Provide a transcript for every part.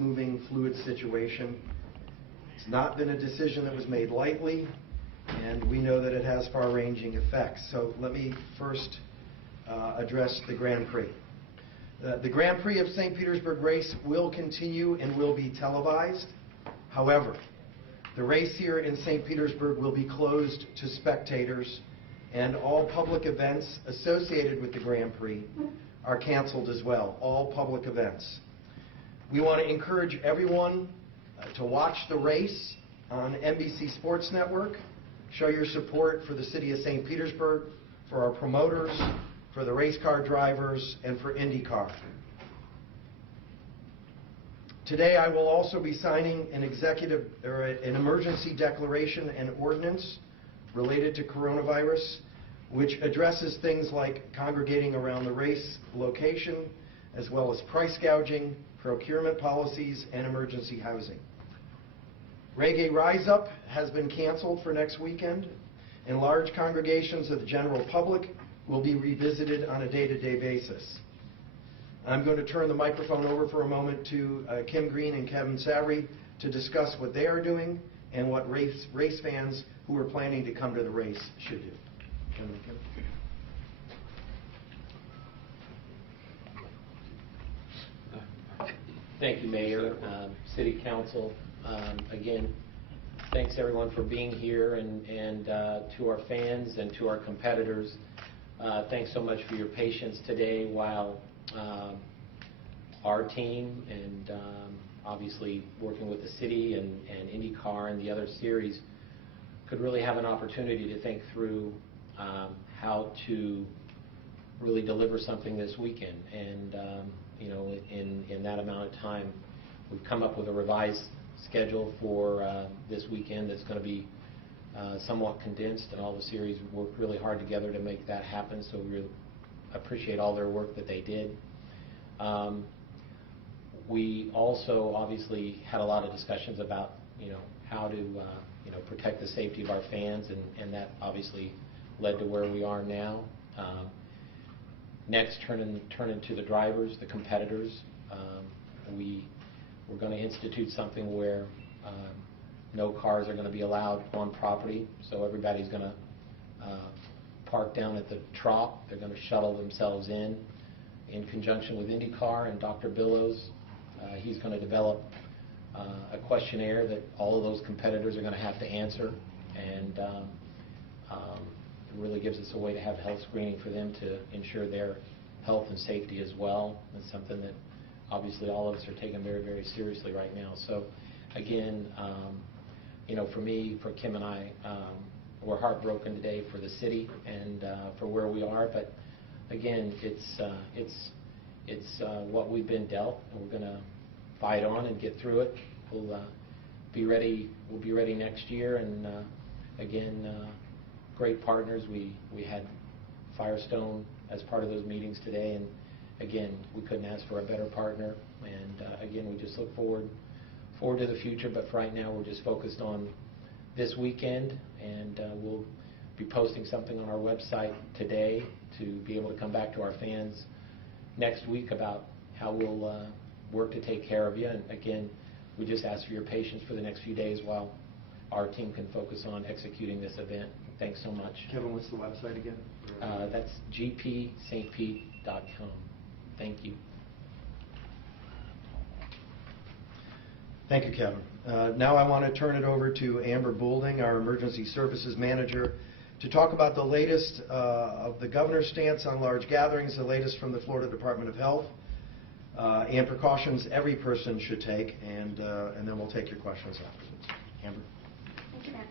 fast-moving, fluid situation. It's not been a decision that was made lightly, and we know that it has far-ranging effects. So let me first address the Grand Prix. The Grand Prix of St. Petersburg race will continue and will be televised. However, the race here in St. Petersburg will be closed to spectators, and all public events associated with the Grand Prix are canceled as well, all public events. We want to encourage everyone to watch the race on NBC Sports Network. Show your support for the city of St. Petersburg, for our promoters, for the race car drivers, and for IndyCar. Today I will also be signing an an emergency declaration and ordinance related to coronavirus, which addresses things like congregating around the race location, as well as price gouging, procurement policies, and emergency housing. Reggae Rise Up has been canceled for next weekend, and large congregations of the general public will be revisited on a day-to-day basis. I'm going to turn the microphone over for a moment to Kim Green and Kevin Savary to discuss what they are doing and what race fans who are planning to come to the race should do. Kevin and Kim. Thank you, Mayor, City Council. Again, thanks everyone for being here, and to our fans and to our competitors, thanks so much for your patience today while our team and obviously working with the city and IndyCar and the other series could really have an opportunity to think through how to really deliver something this weekend. And you know, in that amount of time, we've come up with a revised schedule for this weekend that's going to be somewhat condensed, and all the series worked really hard together to make that happen, so we really appreciate all their work that they did. We also obviously had a lot of discussions about, you know, how to protect the safety of our fans, and that obviously led to where we are now. Next, turn into the drivers, the competitors. We're going to institute something where no cars are going to be allowed on property, so everybody's going to park down at the trop. They're going to shuttle themselves in conjunction with IndyCar and Dr. Billows. He's going to develop a questionnaire that all of those competitors are going to have to answer, and it really gives us a way to have health screening for them to ensure their health and safety as well. It's something that obviously all of us are taking very, very seriously right now. So again, you know, for me, for Kim and I, we're heartbroken today for the city and for where we are. But again, it's what we've been dealt, and we're going to fight on and get through it. We'll be ready. We'll be ready next year. And again, great partners. We had Firestone as part of those meetings today, and again, we couldn't ask for a better partner. And again, we just look forward to the future. But for right now, we're just focused on this weekend, and we'll be posting something on our website today to be able to come back to our fans next week about how we'll work to take care of you. And again, we just ask for your patience for the next few days while our team can focus on executing this event. Thanks so much. Kevin, what's the website again? That's gpstpete.com. Thank you. Thank you, Kevin. Now I want to turn it over to Amber Boulding, our Emergency Services Manager, to talk about the latest of the governor's stance on large gatherings, the latest from the Florida Department of Health, and precautions every person should take, and then we'll take your questions afterwards. Amber. Thank you, Matt.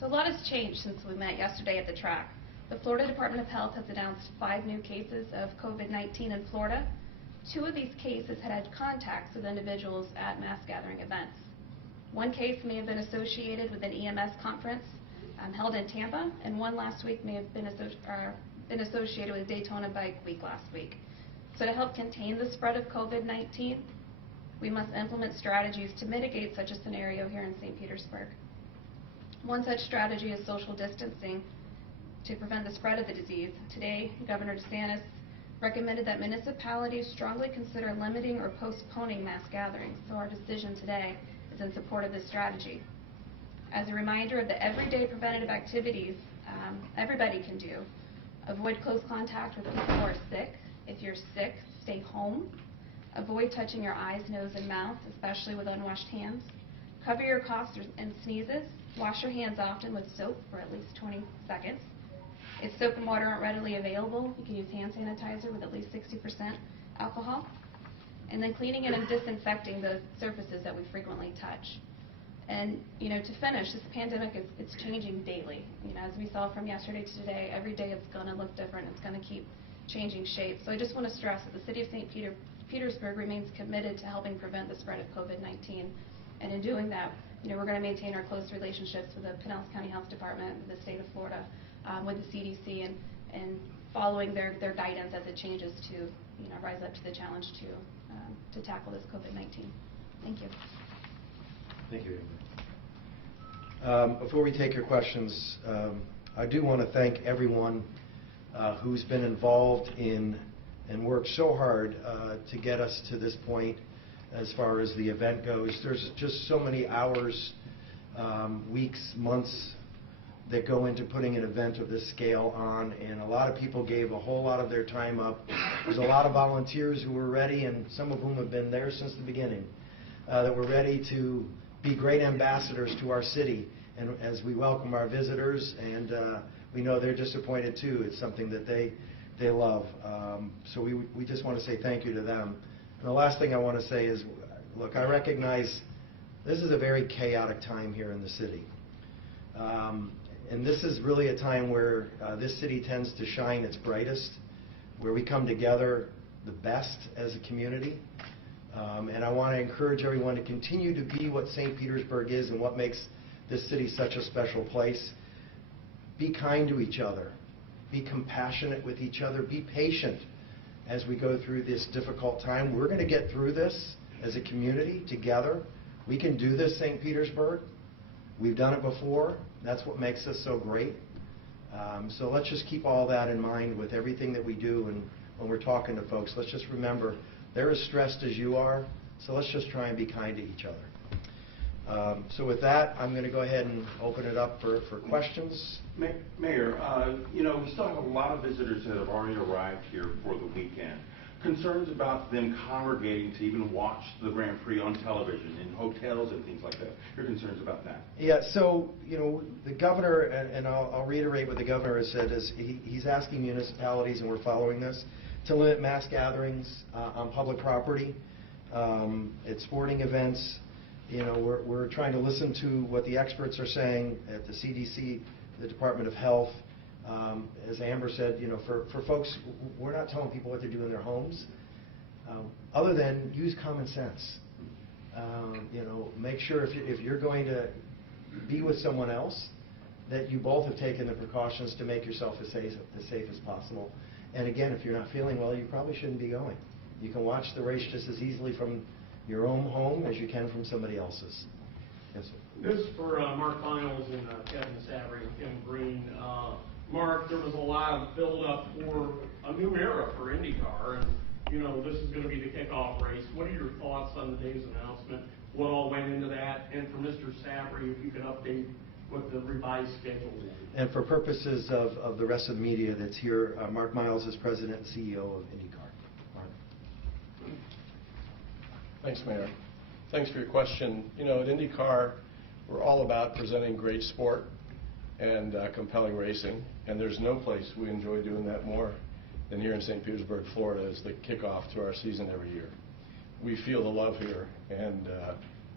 So a lot has changed since we met yesterday at the track. The Florida Department of Health has announced 5 new cases of COVID-19 in Florida. 2 of these cases had contacts with individuals at mass gathering events. 1 case may have been associated with an EMS conference held in Tampa, and 1 last week may have been associated with Daytona Bike Week last week. So to help contain the spread of COVID-19, we must implement strategies to mitigate such a scenario here in St. Petersburg. One such strategy is social distancing to prevent the spread of the disease. Today, Governor DeSantis recommended that municipalities strongly consider limiting or postponing mass gatherings. So our decision today is in support of this strategy. As a reminder of the everyday preventative activities everybody can do, avoid close contact with people who are sick. If you're sick, stay home. Avoid touching your eyes, nose, and mouth, especially with unwashed hands. Cover your coughs and sneezes. Wash your hands often with soap for at least 20 seconds. If soap and water aren't readily available, you can use hand sanitizer with at least 60% alcohol. And then cleaning and disinfecting the surfaces that we frequently touch. And, to finish, this pandemic, it's changing daily. As we saw from yesterday to today, every day it's going to look different. It's going to keep changing shape. So I just want to stress that the City of St. Petersburg remains committed to helping prevent the spread of COVID-19. And in doing that, we're going to maintain our close relationships with the Pinellas County Health Department, with the state of Florida, with the CDC, and following their guidance as it changes to, rise up to the challenge to tackle this COVID-19. Thank you. Thank you, Amber. Before we take your questions, I do want to thank everyone who's been involved in and worked so hard to get us to this point as far as the event goes. There's just so many hours, weeks, months that go into putting an event of this scale on, and a lot of people gave a whole lot of their time up. There's a lot of volunteers who were ready, and some of whom have been there since the beginning, that were ready to be great ambassadors to our city, and as we welcome our visitors, and we know they're disappointed too. It's something that they love. So we just want to say thank you to them. And the last thing I want to say is, look, I recognize this is a very chaotic time here in the city. And this is really a time where this city tends to shine its brightest, where we come together the best as a community. And I want to encourage everyone to continue to be what St. Petersburg is and what makes this city such a special place. Be kind to each other. Be compassionate with each other. Be patient as we go through this difficult time. We're going to get through this as a community together. We can do this, St. Petersburg. We've done it before. That's what makes us so great. So let's just keep all that in mind with everything that we do, and when we're talking to folks, let's just remember they're as stressed as you are, so let's just try and be kind to each other. So with that, I'm going to go ahead and open it up for questions. Mayor, we still have a lot of visitors that have already arrived here for the weekend. Concerns about them congregating to even watch the Grand Prix on television, in hotels and things like that. Your concerns about that? Yeah, so, the governor, and I'll reiterate what the governor has said, is he's asking municipalities, and we're following this, to limit mass gatherings on public property, at sporting events. We're trying to listen to what the experts are saying at the CDC, the Department of Health. As Amber said, for folks, we're not telling people what to do in their homes, other than use common sense. Make sure if you're going to be with someone else, that you both have taken the precautions to make yourself as safe as possible. And again, if you're not feeling well, you probably shouldn't be going. You can watch the race just as easily from your own home as you can from somebody else's. Yes, sir. This is for Mark Miles and Kevin Savary and Kim Green. Mark, there was a lot of build-up for a new era for IndyCar, and this is going to be the kickoff race. What are your thoughts on the day's announcement? What all went into that? And for Mr. Savary, if you could update what the revised schedule is. And for purposes of the rest of the media that's here, Mark Miles is President and CEO of IndyCar. Mark. Thanks, Mayor. Thanks for your question. At IndyCar, we're all about presenting great sport and compelling racing, and there's no place we enjoy doing that more than here in St. Petersburg, Florida, as the kickoff to our season every year. We feel the love here, and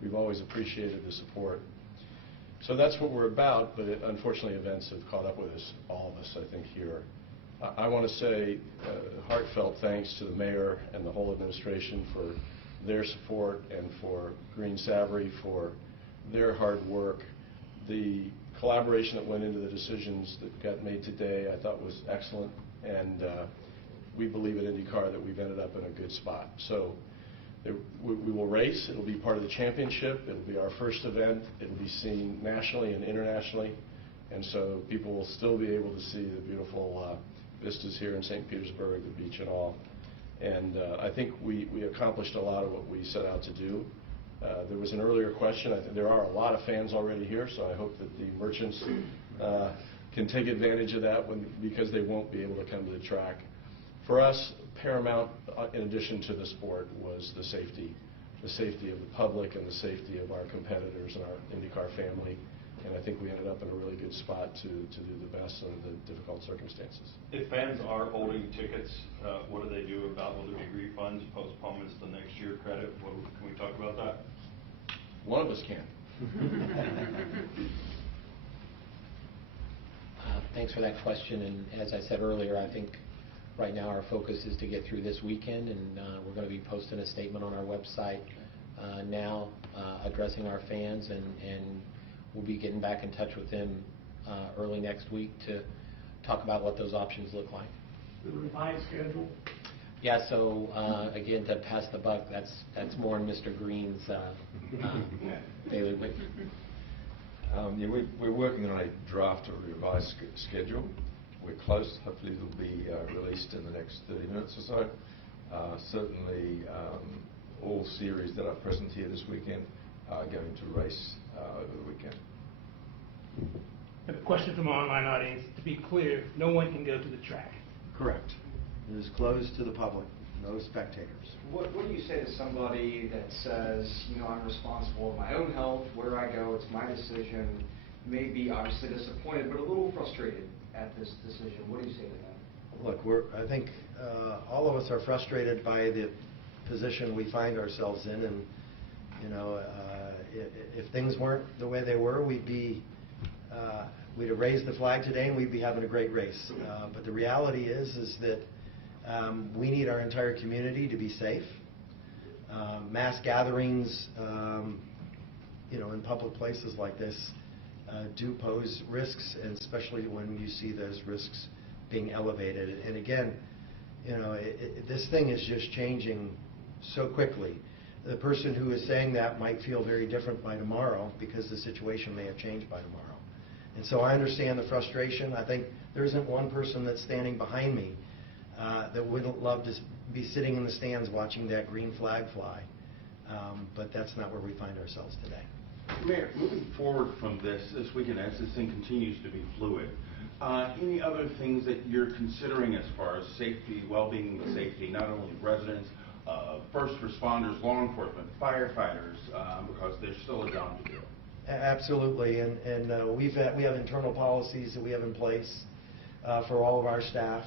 we've always appreciated the support. So that's what we're about, but unfortunately events have caught up with us, all of us, I think, here. I want to say heartfelt thanks to the mayor and the whole administration for their support, and for Green Savary for their hard work. The collaboration that went into the decisions that got made today I thought was excellent, and we believe at IndyCar that we've ended up in a good spot. So we will race. It'll be part of the championship. It'll be our first event. It'll be seen nationally and internationally, and so people will still be able to see the beautiful vistas here in St. Petersburg, the beach and all. And I think we accomplished a lot of what we set out to do. There was an earlier question. I think there are a lot of fans already here, so I hope that the merchants can take advantage of that because they won't be able to come to the track. For us, paramount, in addition to the sport, was the safety of the public and the safety of our competitors and our IndyCar family. And I think we ended up in a really good spot to do the best under the difficult circumstances. If fans are holding tickets, what do they do about, will there be refunds, postponements to next year, credit? Can we talk about that? One of us can. Thanks for that question. And as I said earlier, I think right now our focus is to get through this weekend, and we're going to be posting a statement on our website now addressing our fans, and we'll be getting back in touch with them early next week to talk about what those options look like. The revised schedule? Yeah, so again, to pass the buck, that's more in Mr. Green's bailiwick. Yeah, we're working on a draft of a revised schedule. We're close. Hopefully it'll be released in the next 30 minutes or so. Certainly all series that are present here this weekend are going to race over the weekend. A question from our online audience. To be clear, no one can go to the track. Correct. It is closed to the public, no spectators. What do you say to somebody that says, you know, I'm responsible for my own health, where I go, it's my decision, may be obviously disappointed, but a little frustrated at this decision? What do you say to them? Look, I think all of us are frustrated by the position we find ourselves in, and you know, if things weren't the way they were, we'd have raised the flag today and we'd be having a great race. But the reality is that we need our entire community to be safe. Mass gatherings, you know, in public places like this do pose risks, and especially when you see those risks being elevated. And again, you know, this thing is just changing so quickly. The person who is saying that might feel very different by tomorrow because the situation may have changed by tomorrow. And so I understand the frustration. I think there isn't one person that's standing behind me that wouldn't love to be sitting in the stands watching that green flag fly. But that's not where we find ourselves today. Mayor, moving forward from this weekend, as this thing continues to be fluid, any other things that you're considering as far as safety, well-being and safety, not only residents, first responders, law enforcement, firefighters, because there's still a job to do? Absolutely, and we have internal policies that we have in place for all of our staff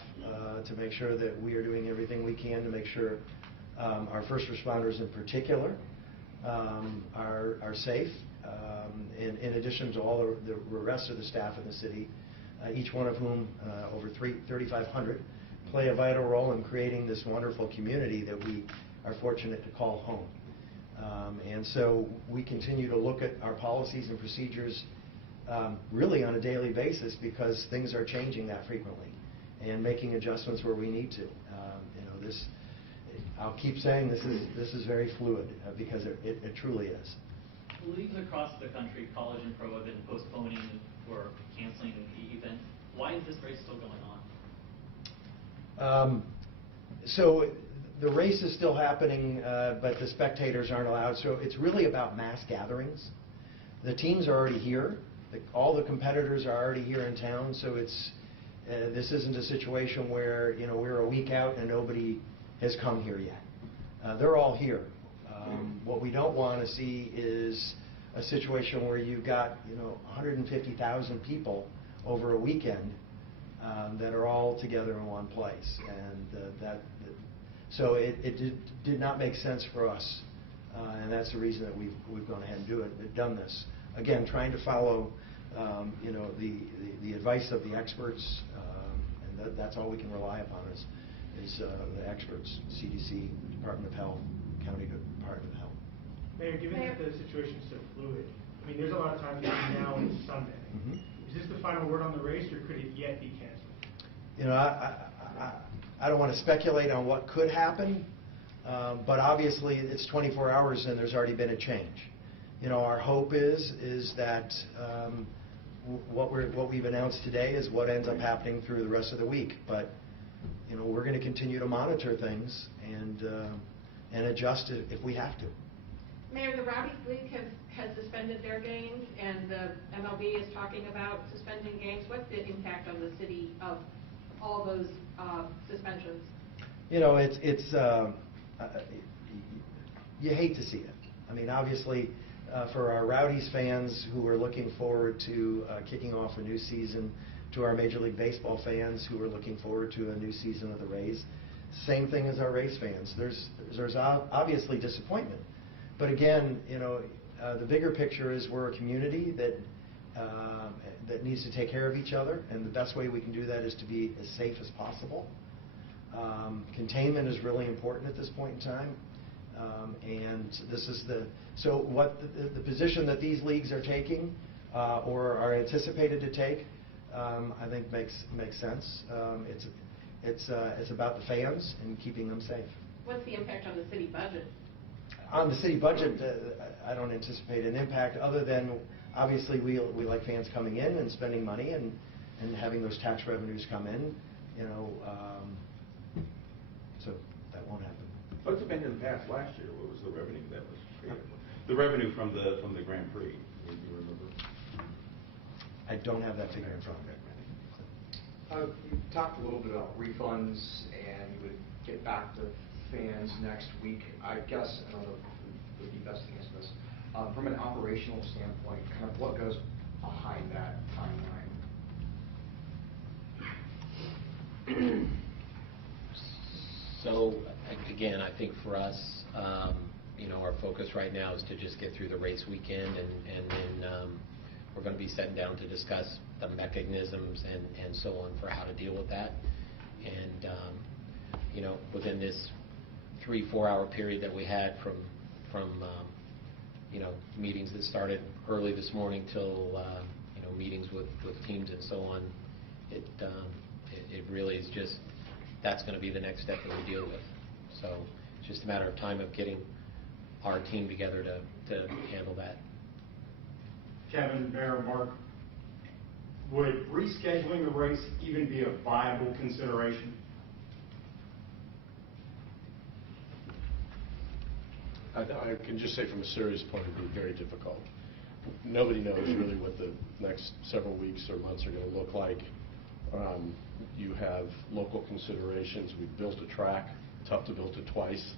to make sure that we are doing everything we can to make sure our first responders in particular are safe. In addition to all the rest of the staff in the city, each one of whom, over 3,500, play a vital role in creating this wonderful community that we are fortunate to call home. And so we continue to look at our policies and procedures really on a daily basis because things are changing that frequently and making adjustments where we need to. You know, I'll keep saying this is very fluid because it truly is. Leagues across the country, college and pro, have been postponing or canceling the event. Why is this race still going on? So the race is still happening, but the spectators aren't allowed. So it's really about mass gatherings. The teams are already here. All the competitors are already here in town. So this isn't a situation where, you know, we're a week out and nobody has come here yet. They're all here. What we don't want to see is a situation where you've got, you know, 150,000 people over a weekend that are all together in one place, and so it did not make sense for us, and that's the reason that we've gone ahead and done this. Again, trying to follow, you know, the advice of the experts, and that's all we can rely upon is the experts, CDC, Department of Health, County Department of Health. Mayor, given that the situation is so fluid, I mean, there's a lot of time between now and Sunday. Mm-hmm. Is this the final word on the race, or could it yet be canceled? You know, I don't want to speculate on what could happen, but obviously it's 24 hours and there's already been a change. You know, our hope is that what we've announced today is what ends up happening through the rest of the week. But we're going to continue to monitor things and adjust if we have to. Mayor, the Rowdies League has suspended their games, and the MLB is talking about suspending games. What's the impact on the city of all those suspensions? You hate to see it. I mean, obviously, for our Rowdies fans who are looking forward to kicking off a new season, to our Major League Baseball fans who are looking forward to a new season of the Rays, same thing as our Rays fans. There's obviously disappointment. But again, the bigger picture is we're a community that needs to take care of each other, and the best way we can do that is to be as safe as possible. Containment is really important at this point in time. And this is the position that these leagues are taking or are anticipated to take, I think makes sense. It's about the fans and keeping them safe. What's the impact on the city budget? On the city budget, I don't anticipate an impact other than obviously we like fans coming in and spending money and having those tax revenues come in. So that won't happen. What's it been in the past? Last year, what was the revenue that was created? The revenue from the Grand Prix, do you remember? I don't have that figure in front of me. You talked a little bit about refunds, and you would get back to fans next week. I guess, I don't know if would be best to answer this. From an operational standpoint, kind of what goes behind that timeline? So again, I think for us, our focus right now is to just get through the race weekend, and then we're going to be sitting down to discuss the mechanisms and so on for how to deal with that. And within this 3-4 hour period that we had from meetings that started early this morning till meetings with teams and so on, it really is just, that's going to be the next step that we deal with. So it's just a matter of time of getting our team together to handle that. Kevin, Mayor, Mark, would rescheduling the race even be a viable consideration? I can just say from a serious point of view, very difficult. Nobody knows really what the next several weeks or months are going to look like. You have local considerations. We've built a track, tough to build it twice.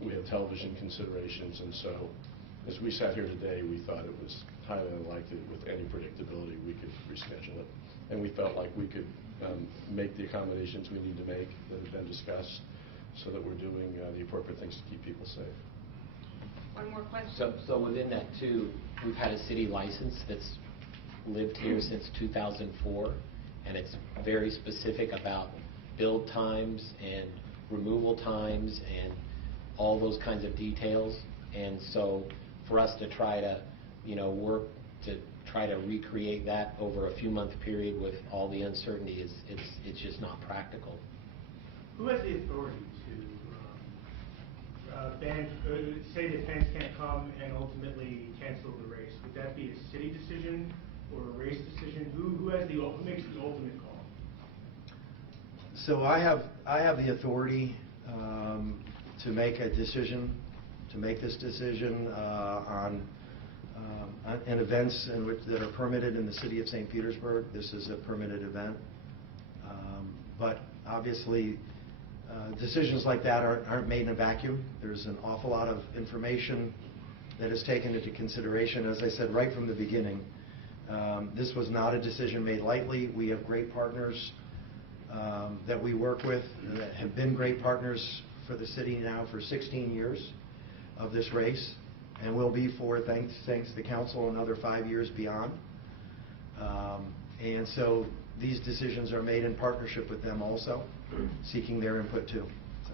We have television considerations, and so as we sat here today, we thought it was highly unlikely with any predictability we could reschedule it. And we felt like we could make the accommodations we need to make that have been discussed so that we're doing the appropriate things to keep people safe. One more question. So within that too, we've had a city license that's lived here since 2004, and it's very specific about build times and removal times and all those kinds of details. And so for us to try to work to try to recreate that over a few month period with all the uncertainty it's just not practical. Who has the authority to say that fans can't come and ultimately cancel the race? Would that be a city decision or a race decision? Who makes the ultimate call? So I have the authority to make a decision, to make this decision on events that are permitted in the city of St. Petersburg. This is a permitted event, but obviously decisions like that aren't made in a vacuum. There's an awful lot of information that is taken into consideration. As I said right from the beginning, this was not a decision made lightly. We have great partners that we work with that have been great partners for the city now for 16 years of this race, and will be for, thanks to the council, another 5 years beyond. And so these decisions are made in partnership with them also, seeking their input too. So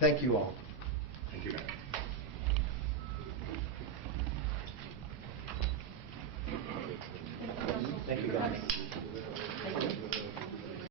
thank you all. Thank you, Matt. Thank you, guys. Thank you.